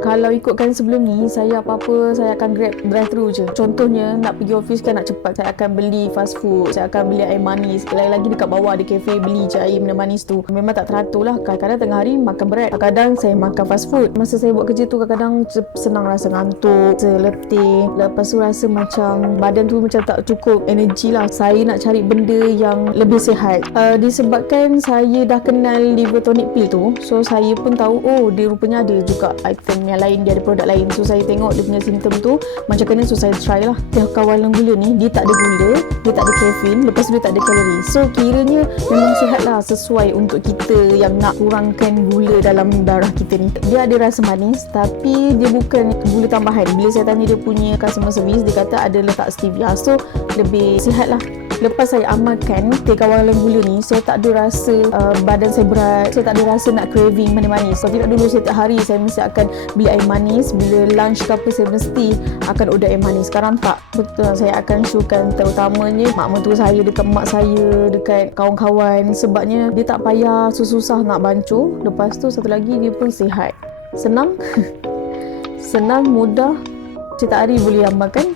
Kalau ikutkan sebelum ni, saya apa-apa saya akan grab drive-thru je. Contohnya nak pergi office kan, nak cepat, saya akan beli fast food, saya akan beli air manis. Lagi-lagi dekat bawah ada kafe, beli je air manis tu. Memang tak teratur lah. Kadang-kadang tengah hari makan berat, kadang-kadang saya makan fast food. Masa saya buat kerja tu kadang-kadang senang rasa ngantuk, letih. Lepas tu rasa macam badan tu macam tak cukup energi lah. Saya nak cari benda yang lebih sihat. Disebabkan saya dah kenal liver tonic pill tu, so saya pun tahu dia rupanya ada juga item yang lain, dia ada produk lain. So saya tengok dia punya simptom tu macam mana, so saya try lah. Kawalan gula ni dia tak ada gula, dia tak ada caffeine, lepas tu dia tak ada kalori. So kiranya memang sihat lah, sesuai untuk kita yang nak kurangkan gula dalam darah kita ni. Dia ada rasa manis tapi dia bukan gula tambahan. Bila saya tanya dia punya customer service, dia kata ada letak stevia, so lebih sihat lah. Lepas saya amalkan teh kawalan gula ni, saya tak ada rasa badan saya berat, saya tak ada rasa nak craving manis-manis. Kalau tidak, dulu setiap hari saya mesti akan beli air manis. Bila lunch ke apa, saya mesti akan order air manis. Sekarang tak. Betul, saya akan syukan terutamanya mak mentua saya, dekat mak saya, dekat kawan-kawan. Sebabnya dia tak payah susah-susah nak bancuh. Lepas tu satu lagi, dia pun sihat. Senang. Senang, mudah. Setiap hari boleh amalkan.